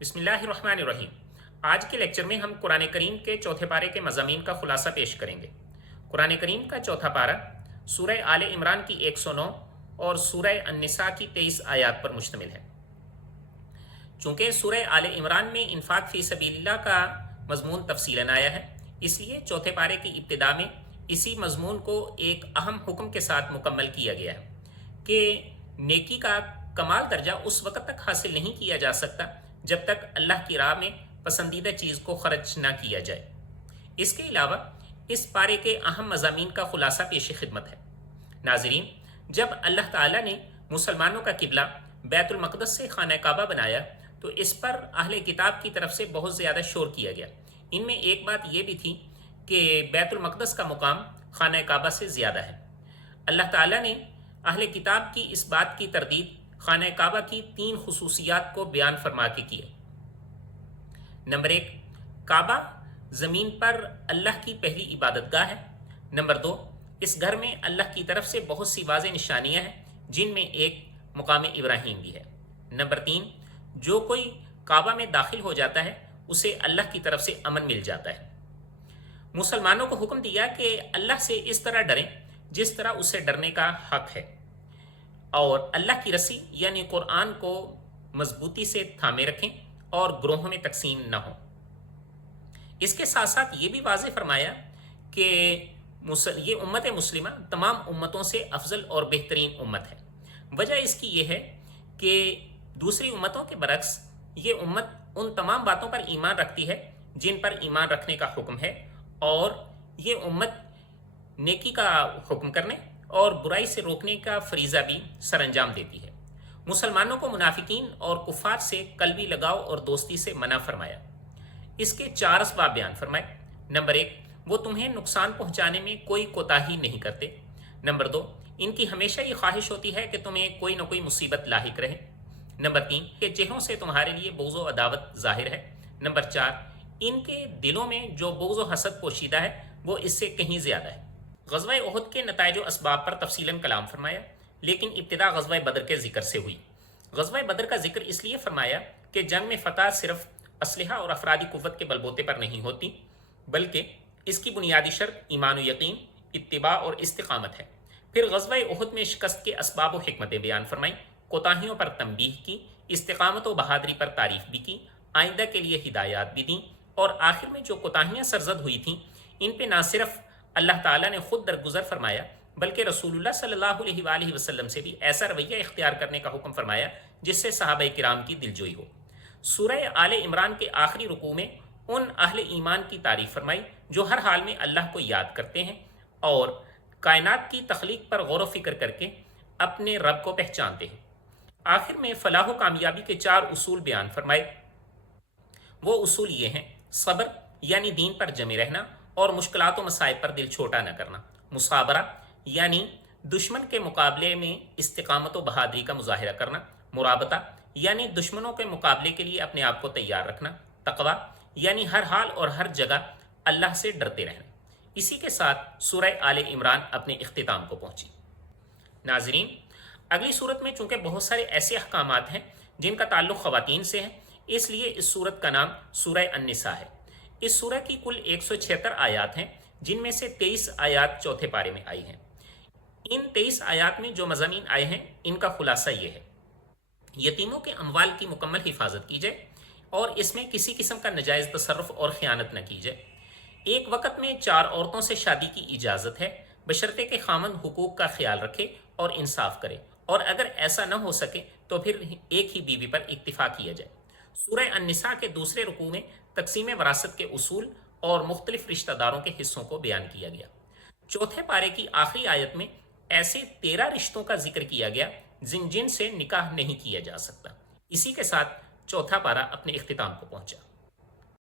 بسم اللہ الرحمن الرحیم۔ آج کے لیکچر میں ہم قرآن کریم کے چوتھے پارے کے مضامین کا خلاصہ پیش کریں گے۔ قرآن کریم کا چوتھا پارہ سورہ آل عمران کی 109 اور سورہ النساء کی 23 آیات پر مشتمل ہے۔ چونکہ سورہ آل عمران میں انفاق فی سبیل اللہ کا مضمون تفصیلاً آیا ہے، اس لیے چوتھے پارے کی ابتدا میں اسی مضمون کو ایک اہم حکم کے ساتھ مکمل کیا گیا ہے کہ نیکی کا کمال درجہ اس وقت تک حاصل نہیں کیا جا سکتا جب تک اللہ کی راہ میں پسندیدہ چیز کو خرچ نہ کیا جائے۔ اس کے علاوہ اس پارے کے اہم مضامین کا خلاصہ پیش خدمت ہے۔ ناظرین، جب اللہ تعالیٰ نے مسلمانوں کا قبلہ بیت المقدس سے خانہ کعبہ بنایا تو اس پر اہل کتاب کی طرف سے بہت زیادہ شور کیا گیا۔ ان میں ایک بات یہ بھی تھی کہ بیت المقدس کا مقام خانہ کعبہ سے زیادہ ہے۔ اللہ تعالیٰ نے اہل کتاب کی اس بات کی تردید خانہ کعبہ کی 3 خصوصیات کو بیان فرما کے کیے۔ نمبر 1، کعبہ زمین پر اللہ کی پہلی عبادت گاہ ہے۔ نمبر 2، اس گھر میں اللہ کی طرف سے بہت سی واضح نشانیاں ہیں جن میں ایک مقام ابراہیم بھی ہے۔ نمبر 3، جو کوئی کعبہ میں داخل ہو جاتا ہے اسے اللہ کی طرف سے امن مل جاتا ہے۔ مسلمانوں کو حکم دیا کہ اللہ سے اس طرح ڈریں جس طرح اسے ڈرنے کا حق ہے، اور اللہ کی رسی یعنی قرآن کو مضبوطی سے تھامے رکھیں اور گروہوں میں تقسیم نہ ہوں۔ اس کے ساتھ ساتھ یہ بھی واضح فرمایا کہ یہ امت مسلمہ تمام امتوں سے افضل اور بہترین امت ہے۔ وجہ اس کی یہ ہے کہ دوسری امتوں کے برعکس یہ امت ان تمام باتوں پر ایمان رکھتی ہے جن پر ایمان رکھنے کا حکم ہے، اور یہ امت نیکی کا حکم کرنے اور برائی سے روکنے کا فریضہ بھی سر انجام دیتی ہے۔ مسلمانوں کو منافقین اور کفار سے قلبی لگاؤ اور دوستی سے منع فرمایا۔ اس کے 4 اسباب بیان فرمائے۔ نمبر 1، وہ تمہیں نقصان پہنچانے میں کوئی کوتاہی نہیں کرتے۔ نمبر 2، ان کی ہمیشہ یہ خواہش ہوتی ہے کہ تمہیں کوئی نہ کوئی مصیبت لاحق رہے۔ نمبر 3، کہ چہروں سے تمہارے لیے بغض و عداوت ظاہر ہے۔ نمبر 4، ان کے دلوں میں جو بغض و حسد پوشیدہ ہے وہ اس سے کہیں زیادہ ہے۔ غزوہ احد کے نتائج و اسباب پر تفصیلاً کلام فرمایا، لیکن ابتدا غزوہ بدر کے ذکر سے ہوئی۔ غزوہ بدر کا ذکر اس لیے فرمایا کہ جنگ میں فتح صرف اسلحہ اور افرادی قوت کے بلبوتے پر نہیں ہوتی، بلکہ اس کی بنیادی شرط ایمان و یقین، اتباع اور استقامت ہے۔ پھر غزوہ احد میں شکست کے اسباب و حکمتیں بیان فرمائیں، کوتاہیوں پر تنبیہ کی، استقامت و بہادری پر تعریف بھی کی، آئندہ کے لیے ہدایات بھی دیں، اور آخر میں جو کوتاہیاں سرزد ہوئی تھیں ان پہ نہ صرف اللہ تعالیٰ نے خود درگزر فرمایا بلکہ رسول اللہ صلی اللہ علیہ وآلہ وسلم سے بھی ایسا رویہ اختیار کرنے کا حکم فرمایا جس سے صحابہ کرام کی دلجوئی ہو۔ سورہ آل عمران کے آخری رکوع میں ان اہل ایمان کی تعریف فرمائی جو ہر حال میں اللہ کو یاد کرتے ہیں اور کائنات کی تخلیق پر غور و فکر کر کے اپنے رب کو پہچانتے ہیں۔ آخر میں فلاح و کامیابی کے 4 اصول بیان فرمائے۔ وہ اصول یہ ہیں: صبر یعنی دین پر جمے رہنا اور مشکلات و مصائب پر دل چھوٹا نہ کرنا، مصابرہ یعنی دشمن کے مقابلے میں استقامت و بہادری کا مظاہرہ کرنا، مرابطہ یعنی دشمنوں کے مقابلے کے لیے اپنے آپ کو تیار رکھنا، تقوی یعنی ہر حال اور ہر جگہ اللہ سے ڈرتے رہنا۔ اسی کے ساتھ سورہ آل عمران اپنے اختتام کو پہنچی۔ ناظرین، اگلی صورت میں چونکہ بہت سارے ایسے احکامات ہیں جن کا تعلق خواتین سے ہے، اس لیے اس صورت کا نام سورہ النساء ہے۔ اس سورہ کی کل 176 آیات ہیں جن میں سے 23 آیات چوتھے پارے میں آئی ہیں۔ ان 23 آیات میں جو مضامین آئے ہیں ان کا خلاصہ یہ ہے: یتیموں کے اموال کی مکمل حفاظت کی جائے اور اس میں کسی قسم کا ناجائز تصرف اور خیانت نہ کی جائے۔ ایک وقت میں 4 عورتوں سے شادی کی اجازت ہے بشرطے کہ خاوند حقوق کا خیال رکھے اور انصاف کرے، اور اگر ایسا نہ ہو سکے تو پھر ایک ہی بیوی پر اکتفا کیا جائے۔ سورہ النساء کے دوسرے رکوع میں تقسیم وراثت کے اصول اور مختلف رشتہ داروں کے حصوں کو بیان کیا گیا۔ چوتھے پارے کی آخری آیت میں ایسے 13 رشتوں کا ذکر کیا گیا جن سے نکاح نہیں کیا جا سکتا۔ اسی کے ساتھ چوتھا پارہ اپنے اختتام کو پہنچا۔